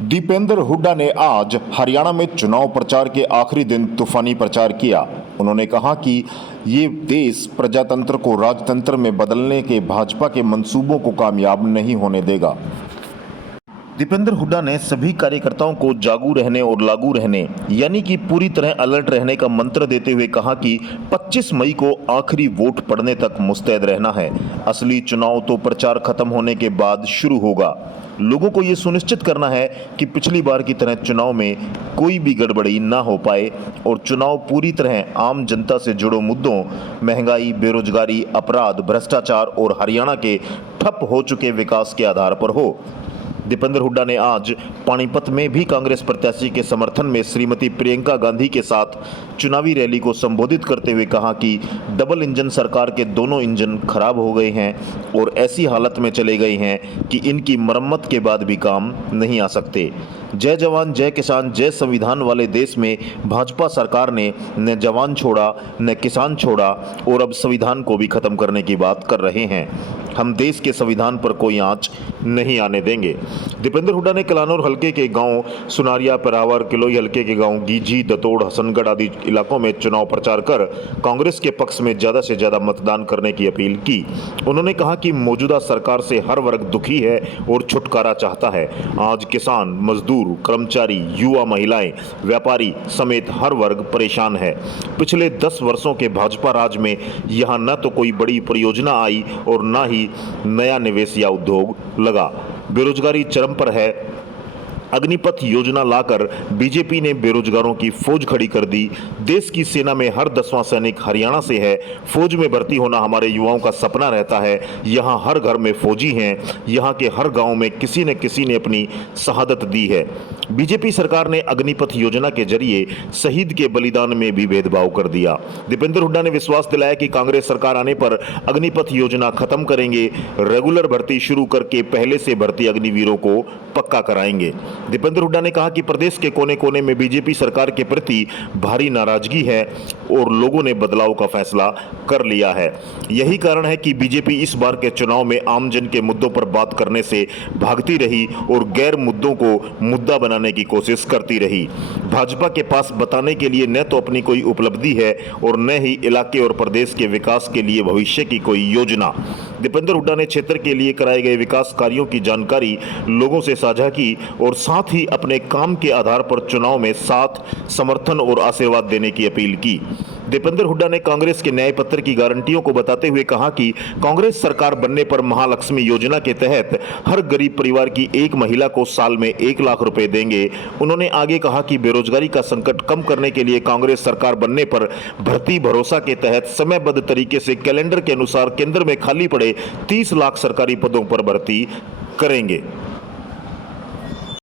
दीपेंद्र हुड्डा ने आज हरियाणा में चुनाव प्रचार के आखिरी दिन तूफानी प्रचार किया। उन्होंने कहा कि ये देश प्रजातंत्र को राजतंत्र में बदलने के भाजपा के मंसूबों को कामयाब नहीं होने देगा। दीपेंद्र हुड्डा ने सभी कार्यकर्ताओं को जागू रहने और लागू रहने यानी कि पूरी तरह अलर्ट रहने का मंत्र देते हुए कहा कि 25 मई को आखिरी वोट पड़ने तक मुस्तैद रहना है। असली चुनाव तो प्रचार खत्म होने के बाद शुरू होगा। लोगों को ये सुनिश्चित करना है कि पिछली बार की तरह चुनाव में कोई भी गड़बड़ी ना हो पाए और चुनाव पूरी तरह आम जनता से जुड़े मुद्दों महंगाई, बेरोजगारी, अपराध, भ्रष्टाचार और हरियाणा के ठप हो चुके विकास के आधार पर हो। दीपेंद्र हुड्डा ने आज पानीपत में भी कांग्रेस प्रत्याशी के समर्थन में श्रीमती प्रियंका गांधी के साथ चुनावी रैली को संबोधित करते हुए कहा कि डबल इंजन सरकार के दोनों इंजन खराब हो गए हैं और ऐसी हालत में चले गए हैं कि इनकी मरम्मत के बाद भी काम नहीं आ सकते। जय जवान जय किसान जय संविधान वाले देश में भाजपा सरकार ने न जवान छोड़ा न किसान छोड़ा और अब संविधान को भी खत्म करने की बात कर रहे हैं। हम देश के संविधान पर कोई आंच नहीं आने देंगे। दीपेंद्र हुड्डा ने कलानौर हलके के गांव सुनारिया, पेरावर, किलोई हलके के गांव गीझी, दतोड़, हसनगढ़ आदि इलाकों में चुनाव प्रचार कर कांग्रेस के पक्ष में ज्यादा से ज्यादा मतदान करने की अपील की। उन्होंने कहा कि मौजूदा सरकार से हर वर्ग दुखी है और छुटकारा चाहता है। आज किसान, मजदूर, कर्मचारी, युवा, महिलाएं, व्यापारी समेत हर वर्ग परेशान है। पिछले 10 वर्षों के भाजपा राज में यहां न तो कोई बड़ी परियोजना आई और न ही नया निवेश या उद्योग लगा। बेरोजगारी चरम पर है। अग्निपथ योजना लाकर बीजेपी ने बेरोजगारों की फौज खड़ी कर दी। देश की सेना में हर 10वां सैनिक हरियाणा से है। फौज में भर्ती होना हमारे युवाओं का सपना रहता है। यहाँ हर घर में फौजी हैं। यहाँ के हर गांव में किसी न किसी ने अपनी शहादत दी है। बीजेपी सरकार ने अग्निपथ योजना के जरिए शहीद के बलिदान में भी भेदभाव कर दिया। दीपेंद्र हुड्डा ने विश्वास दिलाया कि कांग्रेस सरकार आने पर अग्निपथ योजना खत्म करेंगे, रेगुलर भर्ती शुरू करके पहले से भर्ती अग्निवीरों को पक्का कराएंगे। दीपेंद्र हुड्डा ने कहा कि प्रदेश के कोने कोने में बीजेपी सरकार के प्रति भारी नाराजगी है और लोगों ने बदलाव का फैसला कर लिया है। यही कारण है कि बीजेपी इस बार के चुनाव में आमजन के मुद्दों पर बात करने से भागती रही और गैर मुद्दों को मुद्दा बनाने की कोशिश करती रही। भाजपा के पास बताने के लिए न तो अपनी कोई उपलब्धि है और न ही इलाके और प्रदेश के विकास के लिए भविष्य की कोई योजना। दीपेंद्र हुड्डा ने क्षेत्र के लिए कराए गए विकास कार्यों की जानकारी लोगों से साझा की और साथ ही अपने काम के आधार पर चुनाव में साथ, समर्थन और आशीर्वाद देने की अपील की। दीपेंद्र हुड्डा ने कांग्रेस के न्याय पत्र की गारंटियों को बताते हुए कहा कि कांग्रेस सरकार बनने पर महालक्ष्मी योजना के तहत हर गरीब परिवार की एक महिला को साल में 1 लाख रुपए देंगे। उन्होंने आगे कहा कि बेरोजगारी का संकट कम करने के लिए कांग्रेस सरकार बनने पर भर्ती भरोसा के तहत समयबद्ध तरीके से कैलेंडर के अनुसार केंद्र में खाली पड़े 30 लाख सरकारी पदों पर भर्ती करेंगे।